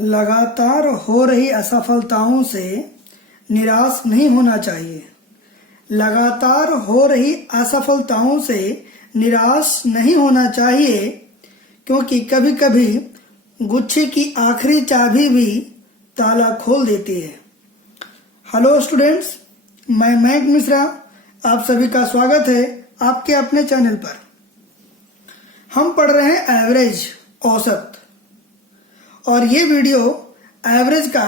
लगातार हो रही असफलताओं से निराश नहीं होना चाहिए। लगातार हो रही असफलताओं से निराश नहीं होना चाहिए, क्योंकि कभी कभी गुच्छे की आखिरी चाबी भी ताला खोल देती है। हेलो स्टूडेंट्स, मैं मयंक मिश्रा, आप सभी का स्वागत है आपके अपने चैनल पर। हम पढ़ रहे हैं एवरेज, औसत, और ये वीडियो एवरेज का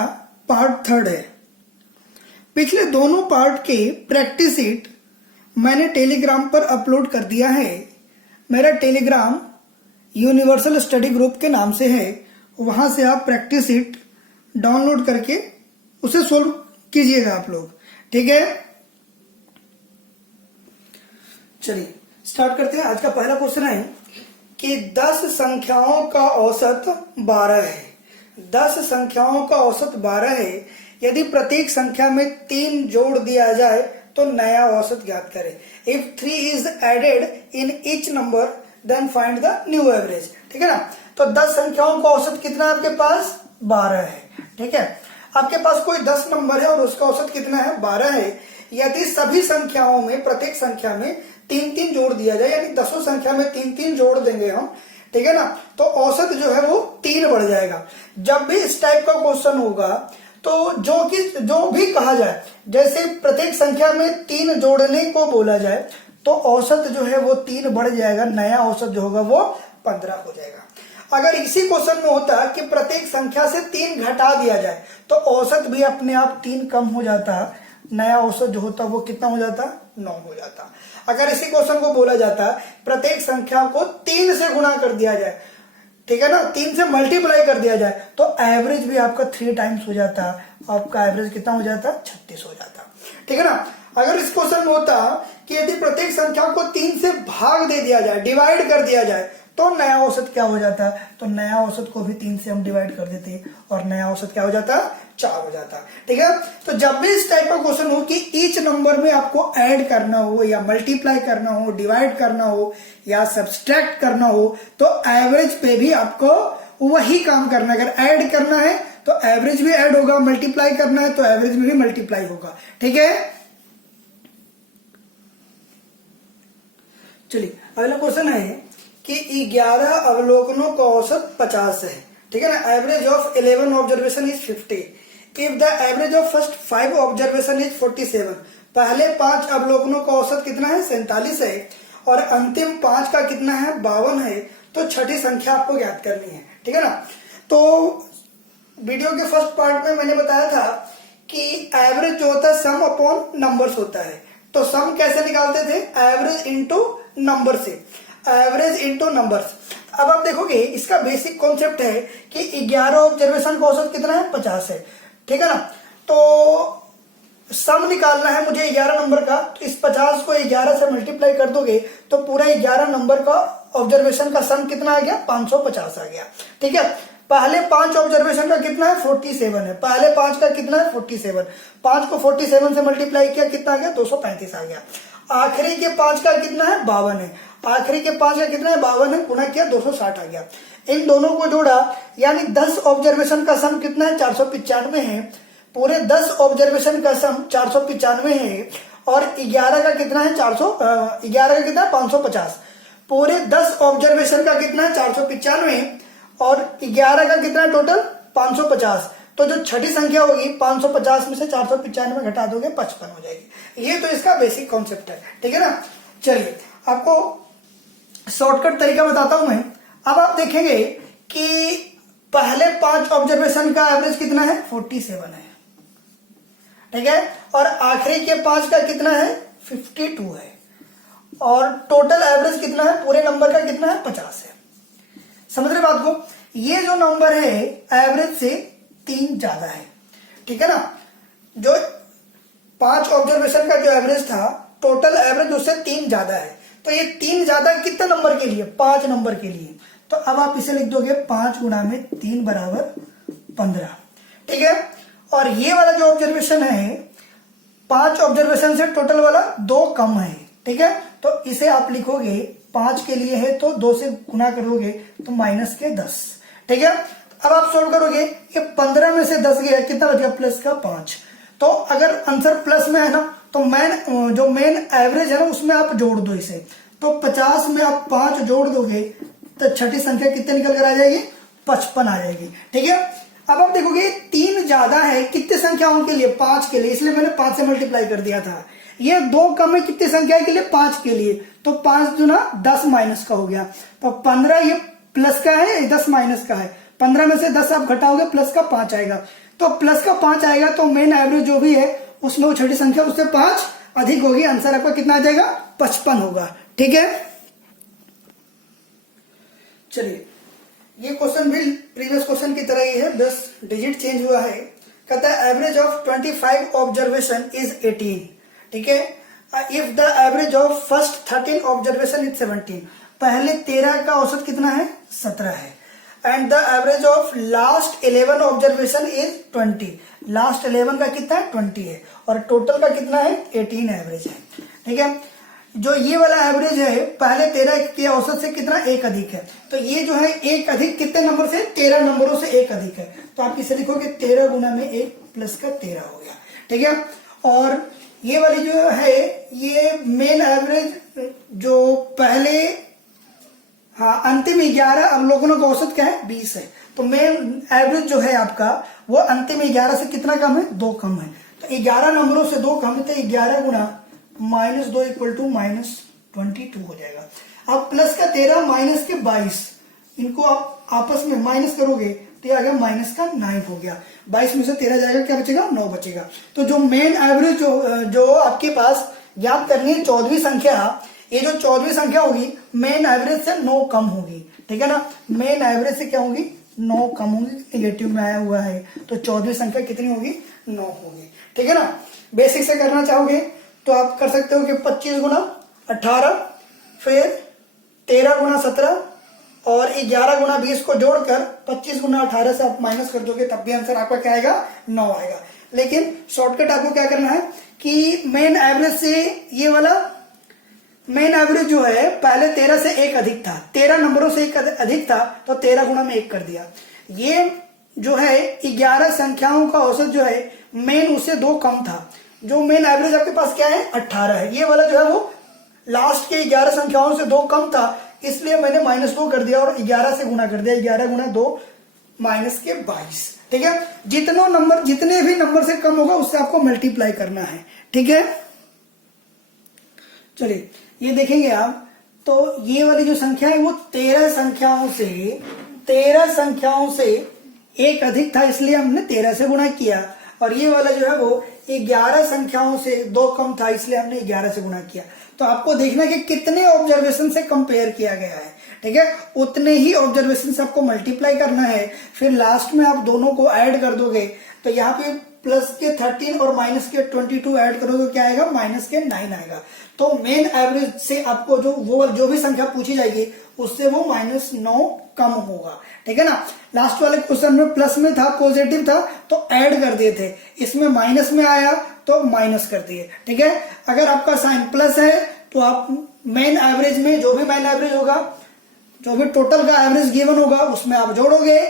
पार्ट 3 है। पिछले दोनों पार्ट के प्रैक्टिस शीट मैंने टेलीग्राम पर अपलोड कर दिया है। मेरा टेलीग्राम यूनिवर्सल स्टडी ग्रुप के नाम से है। वहां से आप प्रैक्टिस शीट डाउनलोड करके उसे सोल्व कीजिएगा आप लोग, ठीक है। चलिए स्टार्ट करते हैं। आज का पहला क्वेश्चन है कि 10 संख्याओं का औसत 12 है। 10 संख्याओं का औसत 12 है। यदि प्रत्येक संख्या में 3 जोड़ दिया जाए तो नया औसत ज्ञात करें। If 3 is added in each number then find the new average। ठीक है ना। तो 10 संख्याओं का औसत कितना है आपके पास? 12 है। ठीक है, आपके पास कोई 10 नंबर है और उसका औसत कितना है? 12 है। यदि सभी संख्याओं में, प्रत्येक संख्या में 3-3 जोड़ दिया जाए, यानी 10 संख्या में 3-3 जोड़ देंगे हम, ठीक है ना, तो औसत जो है वो 3 बढ़ जाएगा। जब भी इस टाइप का क्वेश्चन होगा तो जो भी कहा जाए, जैसे प्रत्येक संख्या में 3 जोड़ने को बोला जाए तो औसत जो है वो 3 बढ़ जाएगा, नया औसत जो होगा वो 15 हो जाएगा। अगर इसी क्वेश्चन में होता कि प्रत्येक संख्या से 3 घटा दिया जाए तो औसत भी अपने आप 3 कम हो जाता, नया औसत जो होता वो कितना हो जाता? 9 हो जाता। अगर इसी क्वेश्चन को बोला जाता प्रत्येक संख्या को 3 से गुणा कर दिया जाए, ठीक है ना, 3 से मल्टीप्लाई कर दिया जाए तो एवरेज भी आपका 3 टाइम्स हो जाता। आपका एवरेज कितना हो जाता? 36 हो जाता। ठीक है ना। अगर इस क्वेश्चन में होता कि यदि प्रत्येक संख्या को 3 से भाग दे दिया जाए, डिवाइड कर दिया जाए, तो नया औसत क्या हो जाता? तो नया औसत को भी 3 से हम डिवाइड कर देते और नया औसत क्या हो जाता? 4 हो जाता। ठीक है। तो जब भी इस टाइप का क्वेश्चन हो कि ईच नंबर में आपको ऐड करना हो या मल्टीप्लाई करना हो, डिवाइड करना हो या सब्सट्रैक्ट करना हो, तो एवरेज पे भी आपको वही काम करना है। अगर ऐड करना है तो एवरेज भी ऐड होगा, मल्टीप्लाई करना है तो एवरेज में भी मल्टीप्लाई होगा। ठीक है। चलिए अगला क्वेश्चन है कि 11 अवलोकनों का औसत 50 है। ठीक है ना। Average of 11 observation is 50। If the average of first 5 observation is 47। पहले 5 अवलोकनों का औसत कितना है? 47 है। और अंतिम 5 का कितना है? 52 है। तो छठी संख्या आपको ज्ञात करनी है। ठीक है ना। तो वीडियो के फर्स्ट पार्ट में मैंने बताया था कि एवरेज जो होता है सम अपॉन नंबर्स होता है। तो सम कैसे निकालते थे? एवरेज इंटू नंबर से, एवरेज इंटू नंबर्स। अब आप देखोगे इसका बेसिक कॉन्सेप्ट है कि 11 ऑब्जर्वेशन का औसत कितना है? 50 है। ठीक है ना। तो सम निकालना है मुझे 11 नंबर का, तो इस 50 को 11 से मल्टीप्लाई कर दोगे तो पूरा 11 नंबर का ऑब्जर्वेशन का सम कितना आ गया? 550 आ गया। ठीक है। पहले 5 ऑब्जर्वेशन का कितना है? 47 है। पहले 5 का कितना है? 47। 5 को 47 से मल्टीप्लाई किया, कितना आ गया? 235 आ गया। आखिरी के 5 का कितना है? 52 है। आखिरी के 5 का कितना है? 52 है। गुणा किया, 260 आ गया। इन दोनों को जोड़ा, यानी 10 ऑब्जर्वेशन का सम कितना है? 495 है। पूरे 10 ऑब्जर्वेशन का सम 495 है। और 11 का कितना है? 11 का कितना है? 550। पूरे 10 ऑब्जर्वेशन का कितना है? 495 और 11 का कितना है टोटल? 550। तो जो छठी संख्या होगी 550 में से 495 घटा दोगे 55 हो जाएगी। ये तो इसका बेसिक कॉन्सेप्ट है। ठीक है ना। चलिए आपको शॉर्टकट तरीका बताता हूं मैं। अब आप देखेंगे कि पहले 5 ऑब्जर्वेशन का एवरेज कितना है? 47 है। ठीक है। और आखिरी के 5 का कितना है? 52 है। और टोटल एवरेज कितना है? पूरे नंबर का कितना है? 50 है। समझ रहे बात को? ये जो नंबर है एवरेज से 3 ज्यादा है। ठीक है ना। जो 5 ऑब्जर्वेशन का जो एवरेज था, टोटल एवरेज उससे 3 ज्यादा है। तो ये 3 ज्यादा कितने नंबर के लिए? 5 नंबर के लिए। तो अब आप इसे लिख दोगे 5 गुणा में 3 बराबर 15। ठीक है। और ये वाला जो ऑब्जर्वेशन है, 5 ऑब्जर्वेशन से टोटल वाला 2 कम है। ठीक है। तो इसे आप लिखोगे 5 के लिए है तो 2 से गुणा करोगे तो -10। ठीक है। अब आप सोल्व करोगे, ये 15 में से 10 गया, कितना बच गया, प्लस का 5। तो अगर आंसर प्लस में है ना, तो जो मेन एवरेज है ना उसमें आप जोड़ दो इसे, तो 50 में आप 5 जोड़ दोगे तो छठी संख्या कितने निकल कर आ जाएगी, 55 आ जाएगी। ठीक है, अब आप देखोगे 3 ज्यादा है कितने संख्याओं के लिए, 5 के लिए, इसलिए मैंने 5 से मल्टीप्लाई कर दिया था। ये 2 कम है कितनी संख्या के लिए, 5 के लिए, तो 5 गुना 10 माइनस का हो गया, तो 15 ये प्लस का है, 10 माइनस का है, 15 में से 10 आप घटाओगे प्लस का 5 आएगा, तो प्लस का 5 आएगा, तो मेन एवरेज जो भी है उसमें वो छठी संख्या उससे 5 अधिक होगी, आंसर आपका कितना आ जाएगा, 55 होगा। ठीक है, चलिए ये क्वेश्चन भी प्रीवियस क्वेश्चन की तरह ही है, 10 डिजिट चेंज हुआ है। कहता है एवरेज ऑफ 25 ऑब्जर्वेशन इज 18। ठीक है, if the average of first 13 observation is 17, पहले 13 का औसत कितना है, 17 है, and the average of last 11 observation is 20, last 11 का कितना है, 20 है, और टोटल का कितना है, 18 एवरेज है। ठीक है, जो ये वाला एवरेज है पहले 13 के औसत से कितना, 1 अधिक है, तो ये जो है 1 अधिक कितने नंबर से, 13 नंबरों से 1 अधिक है, तो आप इसे लिखोगे 13 गुना में 1 प्लस का 13 हो गया। ठीक है, और ये वाली जो है ये मेन एवरेज जो पहले, हाँ, अंतिम 11 अवलोकनों का औसत क्या है, 20 है, तो मेन एवरेज जो है आपका वो अंतिम 11 से कितना कम है, 2 कम है, तो 11 नंबरों से 2 कम है, तो 11 गुना -2 इक्वल टू -22 हो जाएगा। अब प्लस का 13 माइनस के 22, इनको आप आपस में माइनस करोगे तो ये आ गया माइनस का 9 हो गया, 22 में से 13 जाएगा, क्या बचेगा, 9 बचेगा। तो जो मेन एवरेज जो आपके पास याद करनी है 14वीं संख्या, ये जो 14वीं संख्या होगी मेन एवरेज से 9 कम होगी। ठीक है ना, मेन एवरेज से क्या होगी, 9 कम होगी, निगेटिव में आया हुआ है, तो 14वीं संख्या कितनी होगी, 9 होगी। ठीक है ना, बेसिक से करना चाहोगे तो आप कर सकते हो कि 25 गुना 18, फिर 13 गुना 17 और 11 गुना 20 को जोड़कर 25 गुना 18 से आप माइनस कर दोगे, तब भी आंसर आपका क्या आएगा, 9 आएगा। लेकिन शॉर्टकट आपको क्या करना है कि मेन एवरेज से ये वाला मेन एवरेज जो है पहले 13 से 1 अधिक था, 13 नंबरों से 1 अधिक था, तो 13 गुना में 1 कर दिया। ये जो है 11 संख्याओं का औसत जो है मेन उससे 2 कम था, जो मेन एवरेज आपके पास क्या है, 18 है, ये वाला जो है वो लास्ट के 11 संख्याओं से 2 कम था, इसलिए मैंने -2 कर दिया और 11 से गुना कर दिया, 11 गुना 2 माइनस के 22। ठीक है, जितने भी नंबर से कम होगा उससे आपको मल्टीप्लाई करना है। ठीक है, चलिए ये देखेंगे आप, तो ये वाली जो संख्या है वो 13 संख्याओं से 1 अधिक था, इसलिए हमने 13 से गुणा किया, और ये वाला जो है वो 11 संख्याओं से 2 कम था, इसलिए हमने 11 से गुणा किया। तो आपको देखना कि कितने ऑब्जर्वेशन से कंपेयर किया गया है। ठीक है, उतने ही ऑब्जर्वेशन से आपको मल्टीप्लाई करना है, फिर लास्ट में आप दोनों को ऐड कर दोगे, तो यहाँ पे प्लस के 13 और माइनस के 22 ऐड करोगे, क्या आएगा, माइनस के 9 आएगा। तो मेन एवरेज से आपको जो भी संख्या पूछी जाएगी उससे वो -9 कम होगा। ठीक है ना, लास्ट वाले क्वेश्चन में प्लस में था, पॉजिटिव था, तो ऐड कर दिए थे, इसमें माइनस में आया तो माइनस कर दिए। ठीक है, अगर आपका साइन प्लस है तो आप मेन एवरेज में जो भी मेन एवरेज होगा, जो भी टोटल का एवरेज गिवन होगा उसमें आप जोड़ोगे,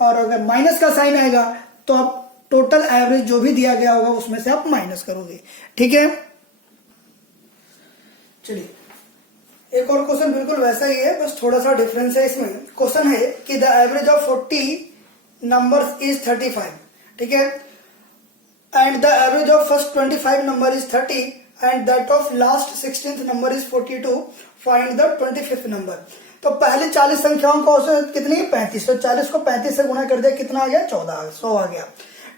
और अगर माइनस का साइन आएगा तो आप टोटल एवरेज जो भी दिया गया होगा उसमें से आप माइनस करोगे। ठीक है, चलिए एक और क्वेश्चन बिल्कुल वैसा ही है, बस थोड़ा सा डिफरेंस है इसमें। क्वेश्चन है कि the average of 40 numbers is 35। ठीक है, and the average of first 25 number is 30 and that of last 16th number is 42, find the 25th number. तो पहले 40 संख्याओं का औसत कितनी है, 35, तो 40 को 35 से गुणा कर दिया, कितना आ गया, 100 आ गया।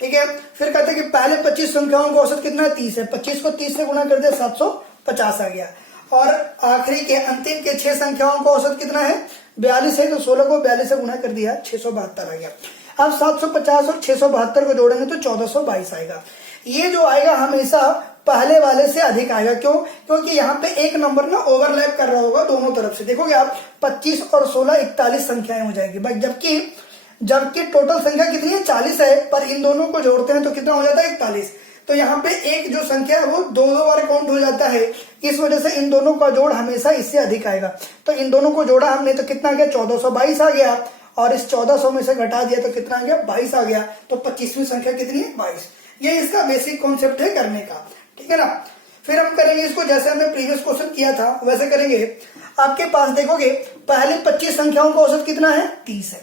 ठीक है, फिर कहते हैं कि पहले 25 संख्याओं का औसत कितना है, 30 है, 25 को 30 से गुणा कर दिया, 750 आ गया, और आखिरी के अंतिम के 6 संख्याओं का औसत कितना है, 42 है, तो 16 को 42 से गुणा कर दिया, 672 आ गया। अब 750 और 672 को जोड़ेंगे तो 1422 आएगा। ये जो आएगा हमेशा पहले वाले से अधिक आएगा, क्यों, क्योंकि यहाँ पे एक नंबर ना ओवरलैप कर रहा होगा दोनों तरफ से। देखोगे आप 25 और 16 41 संख्याएं हो जाएगी भाई, जबकि टोटल संख्या कितनी है, 40 है, पर इन दोनों को जोड़ते हैं तो कितना हो जाता है, 41। तो यहाँ पे एक जो संख्या है वो 2 बार काउंट हो जाता है, इस वजह से इन दोनों का जोड़ हमेशा इससे अधिक आएगा। तो इन दोनों को जोड़ा हमने तो कितना आ गया, 1422 आ गया, और इस 1400 में से घटा दिया तो कितना आ गया 22 आ गया। तो 25वीं संख्या कितनी है 22। ये इसका बेसिक कॉन्सेप्ट है करने का, ठीक है ना। फिर हम करेंगे इसको जैसे हमने प्रीवियस क्वेश्चन किया था वैसे करेंगे। आपके पास देखोगे पहली 25 संख्याओं का औसत कितना है 30 है।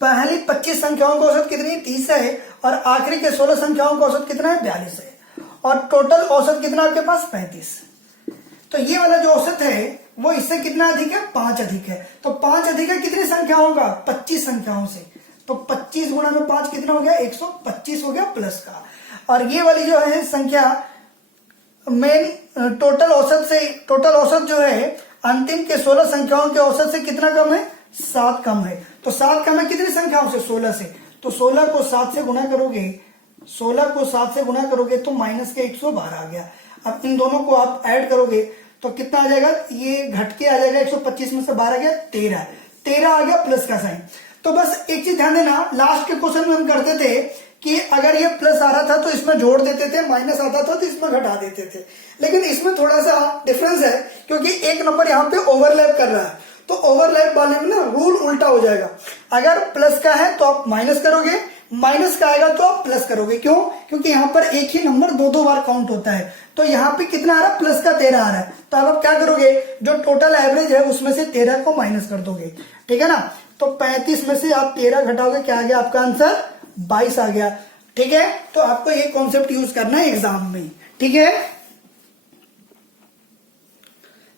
पहली 25 संख्याओं का औसत कितनी 30 है और आखिरी के 16 संख्याओं का औसत कितना है 42 है और टोटल औसत कितना आपके पास 35। तो ये वाला जो औसत है वो इससे कितना अधिक है 5 अधिक है। तो 5 अधिक है कितनी संख्याओं का 25 संख्याओं से। तो 25 गुणा में 5 कितना हो गया 125 हो गया प्लस का। और ये वाली जो है संख्या मेन टोटल औसत जो है अंतिम के 16 संख्याओं के औसत से कितना कम है 7 कम है। तो 7 कम है कितनी संख्याओं से 16 से। तो 16 को 7 से गुणा करोगे 16 को 7 से गुणा करोगे तो माइनस के 112 आ गया। अब इन दोनों को आप ऐड करोगे तो कितना आ जाएगा, ये घट के आ जाएगा 125 में से 12 गया 13 आ गया प्लस का साइन। तो बस एक चीज ध्यान देना, लास्ट के क्वेश्चन में हम करते थे कि अगर ये प्लस आ रहा था तो इसमें जोड़ देते थे, माइनस आता था तो इसमें घटा देते थे। लेकिन इसमें थोड़ा सा डिफरेंस है क्योंकि एक नंबर यहाँ पे ओवरलैप कर रहा है। तो ओवरलैप वाले में ना रूल उल्टा हो जाएगा। अगर प्लस का है तो आप माइनस करोगे, माइनस का आएगा तो आप प्लस करोगे। क्यों? क्योंकि यहाँ पर एक ही नंबर दो बार काउंट होता है। तो यहाँ पे कितना आ रहा है प्लस का 13 आ रहा है। तो अब आप क्या करोगे, जो टोटल एवरेज है उसमें से 13 को माइनस कर दोगे, ठीक है ना। तो 35 में से आप 13 घटाओगे, क्या आ गया आपका आंसर 22 आ गया, ठीक है। तो आपको ये कॉन्सेप्ट यूज करना है एग्जाम में, ठीक है।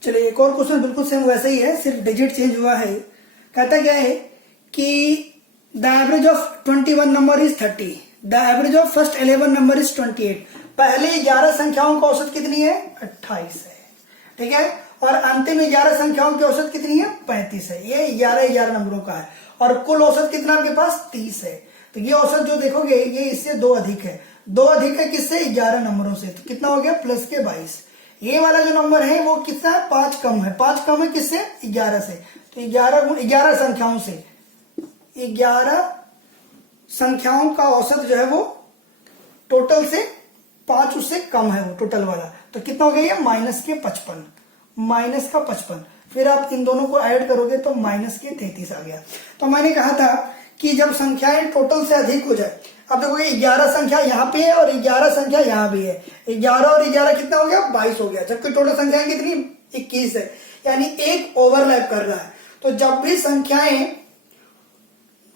चलिए एक और क्वेश्चन बिल्कुल सेम वैसे ही है, सिर्फ डिजिट चेंज हुआ है। कहता क्या है कि the average of 21 number is 30, the average of first 11 number is 28। पहले 11 संख्याओं का औसत कितनी है 28 है, ठीक है। और अंतिम 11 संख्याओं की औसत कितनी है 35 है। ये 11 नंबरों का है और कुल औसत कितना आपके पास 30 है। तो ये औसत जो देखोगे ये इससे 2 अधिक है। 2 अधिक है किससे 11 नंबरों से। तो कितना हो गया प्लस के 22। ये वाला जो नंबर है वो कितना है 5 कम है। 5 कम है किससे 11 से। तो 11 संख्याओं से 11 संख्याओं का औसत जो है वो टोटल से 5 उससे कम है वो टोटल वाला। तो कितना हो गया ये माइनस के 55, माइनस का 55। फिर आप इन दोनों को ऐड करोगे तो माइनस के 33 आ गया। तो मैंने कहा था कि जब संख्याएं टोटल से अधिक हो जाए, अब देखोगे 11 संख्या यहाँ पे है और 11 संख्या यहाँ भी है। 11 और 11 कितना हो गया 22 हो गया, जबकि टोटल संख्याएं कितनी 21 है, यानी एक ओवरलैप कर रहा है। तो जब भी संख्याएं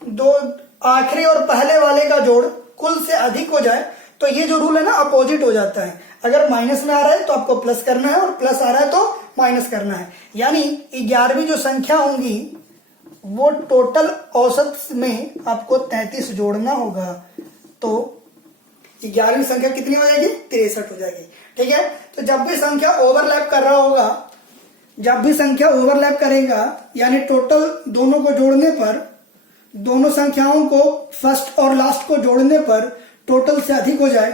दो आखिरी और पहले वाले का जोड़ कुल से अधिक हो जाए तो ये जो रूल है ना अपोजिट हो जाता है। अगर माइनस में आ रहा है तो आपको प्लस करना है और प्लस आ रहा है तो माइनस करना है। यानी 11वीं जो संख्या होंगी वो टोटल औसत में आपको 33 जोड़ना होगा। तो 11वीं संख्या कितनी हो जाएगी 63 हो जाएगी, ठीक है। तो जब भी संख्या ओवरलैप कर रहा होगा, जब भी संख्या ओवरलैप करेगा यानी टोटल दोनों को जोड़ने पर, दोनों संख्याओं को फर्स्ट और लास्ट को जोड़ने पर टोटल से अधिक हो जाए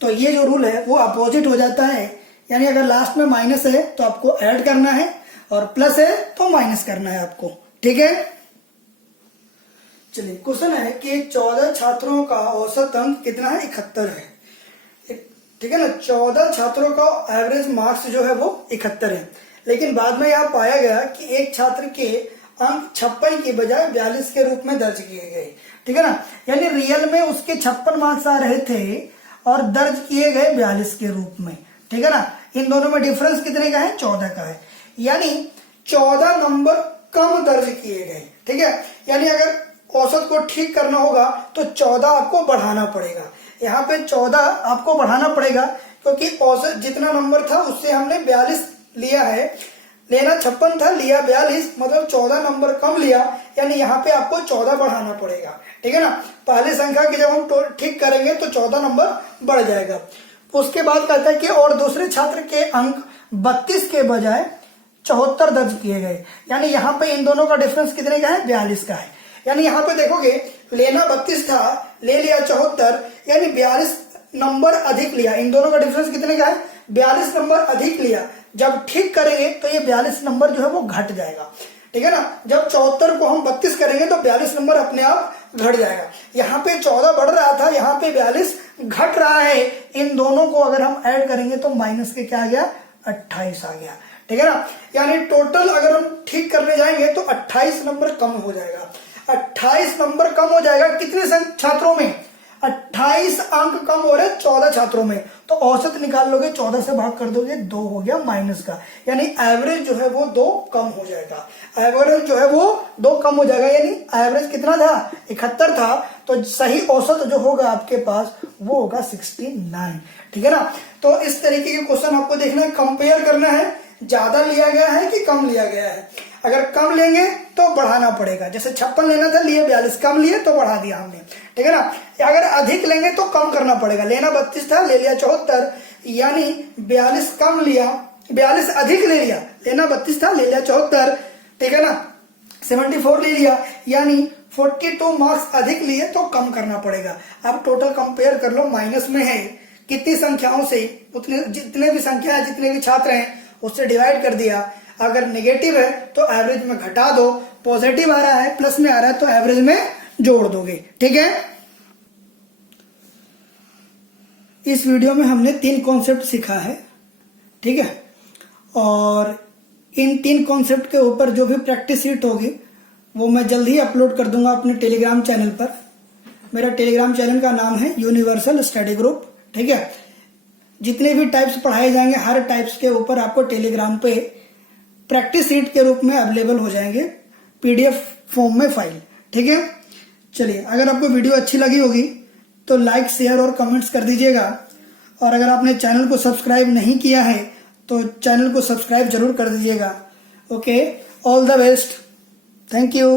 तो ये जो रूल है वो अपोजिट हो जाता है। यानी अगर लास्ट में माइनस है तो आपको ऐड करना है और प्लस है तो माइनस करना है आपको, ठीक है। चलिए क्वेश्चन है कि 14 छात्रों का औसत अंक कितना है 71 है, ठीक है ना। 14 छात्रों का एवरेज मार्क्स जो है वो 71 है। लेकिन बाद में यह पाया गया कि एक छात्र के अंक 56 की बजाय 42 के रूप में दर्ज किए गए, ठीक है ना। यानी रियल में उसके 56 मार्क्स आ रहे थे और दर्ज किए गए 42 के रूप में, ठीक है ना। इन दोनों में डिफरेंस कितने का है 14 का है, यानी 14 नंबर कम दर्ज किए गए, ठीक है। यानी अगर औसत को ठीक करना होगा तो 14 आपको बढ़ाना पड़ेगा। यहाँ पे 14 आपको बढ़ाना पड़ेगा क्योंकि औसत जितना नंबर था उससे हमने 42 लिया है, लेना 56 था लिया 42, मतलब 14 नंबर कम लिया, यानी यहाँ पे आपको 14 बढ़ाना पड़ेगा, ठीक है ना। पहली संख्या की जब हम ठीक करेंगे तो 14 नंबर बढ़ जाएगा। उसके बाद कहता है कि और दूसरे छात्र के अंक 32 के बजाय 74 दर्ज किए गए। यानी यहाँ पे इन दोनों का डिफरेंस कितने का है 42 का है। यानी यहाँ पे देखोगे लेना 32 था, ले लिया 74, यानी 42 नंबर अधिक लिया। इन दोनों का डिफरेंस कितने का है 42 नंबर अधिक लिया। जब ठीक करेंगे तो ये 42 नंबर जो है वो घट जाएगा, ठीक है ना। जब 74 को हम 32 करेंगे तो 42 नंबर अपने आप घट जाएगा। यहाँ पे 14 बढ़ रहा था, यहाँ पे 42 घट रहा है। इन दोनों को अगर हम ऐड करेंगे तो माइनस के क्या आ गया 28 आ गया, ठीक है ना। यानी टोटल अगर हम ठीक करने जाएंगे तो 28 नंबर कम हो जाएगा। 28 नंबर कम हो जाएगा कितने छात्रों में? 28 अंक कम हो रहे 14 छात्रों में। तो औसत निकाल लोगे, 14 से भाग कर दोगे, 2 हो गया माइनस का, यानी एवरेज जो है वो 2 कम हो जाएगा। एवरेज जो है वो 2 कम हो जाएगा, यानी एवरेज कितना था? 71 था, तो सही औसत जो होगा आपके पास वो होगा 69। ठीक है ना। तो इस तरीके के क्वेश्चन आपको देखना है, कंपेयर करना है, ज्यादा लिया गया है कि कम लिया गया है। अगर कम लेंगे तो बढ़ाना पड़ेगा, जैसे 56 लेना था, लिए 42, कम लिए तो बढ़ा दिया हमने। ठीक है ना। अगर अधिक लेंगे तो कम करना पड़ेगा, लेना 32 था, ले लिया 74, यानी 42 कम लिया, 42 अधिक ले लिया, लेना 32 था, ले लिया 74। ठीक है ना। 74 ले लिया, यानी 42 मार्क्स अधिक लिए तो कम करना पड़ेगा। अब टोटल कंपेयर कर लो, माइनस में है कितनी संख्याओं से, उतने जितने भी संख्या है, जितने भी छात्र हैं उससे डिवाइड कर दिया। अगर नेगेटिव है तो एवरेज में घटा दो, पॉजिटिव आ रहा है, प्लस में आ रहा है तो एवरेज में जोड़ दोगे। ठीक है। इस वीडियो में हमने 3 कॉन्सेप्ट सीखा है। ठीक है। और इन 3 कॉन्सेप्ट के ऊपर जो भी प्रैक्टिस शीट होगी वो मैं जल्द ही अपलोड कर दूंगा अपने टेलीग्राम चैनल पर। मेरा टेलीग्राम चैनल का नाम है यूनिवर्सल स्टडी ग्रुप। ठीक है। जितने भी टाइप्स पढ़ाए जाएंगे हर टाइप्स के ऊपर आपको टेलीग्राम पे प्रैक्टिस शीट के रूप में अवेलेबल हो जाएंगे, PDF फॉर्म में फाइल। ठीक है। चलिए, अगर आपको वीडियो अच्छी लगी होगी तो लाइक, शेयर और कमेंट्स कर दीजिएगा। और अगर आपने चैनल को सब्सक्राइब नहीं किया है तो चैनल को सब्सक्राइब जरूर कर दीजिएगा। Okay, all the best, thank you.